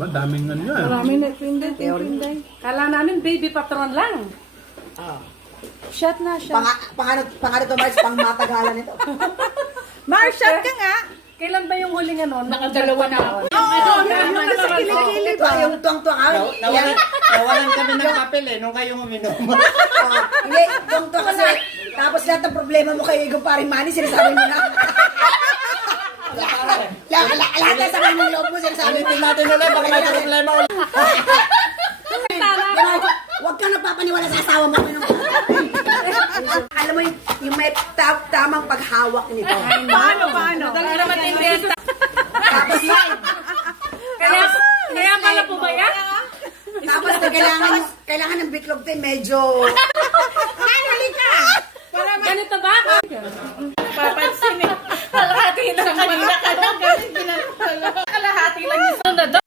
Daming ano yan. Marami na pinday. Kala namin baby patron lang. Shot na, shot. Pangalan to, Mars, pang matagalan ito. Mars, shot ka nga. Kailan ba yung huling ano? Nakadalawa na ako. Yung nasa kilikili Ito, ba? yung tuwang-tuwang. Nawalan kami ng papel eh, nung kayo uminom. Hindi, tuwang-tuwang kasi. Tapos lahat ng problema mo kay Igong Paring Manny, sinasabi mo na. Lahat na sa kanyang loob mo, sinasabi mo. Ulitin natin ulit, baka may problema ulit. Huwag kang napapaniwala sa asawa mo. Alam mo, yung may tamang paghawak nito. Paano? Para matindi. Tapos, Kaya pala po ba yan? tapos na kailangan ng bitlog din, medyo... Ganito ba? Papansin eh. Kalahati lang kanina ka doon. Kalahati lang yung sunod.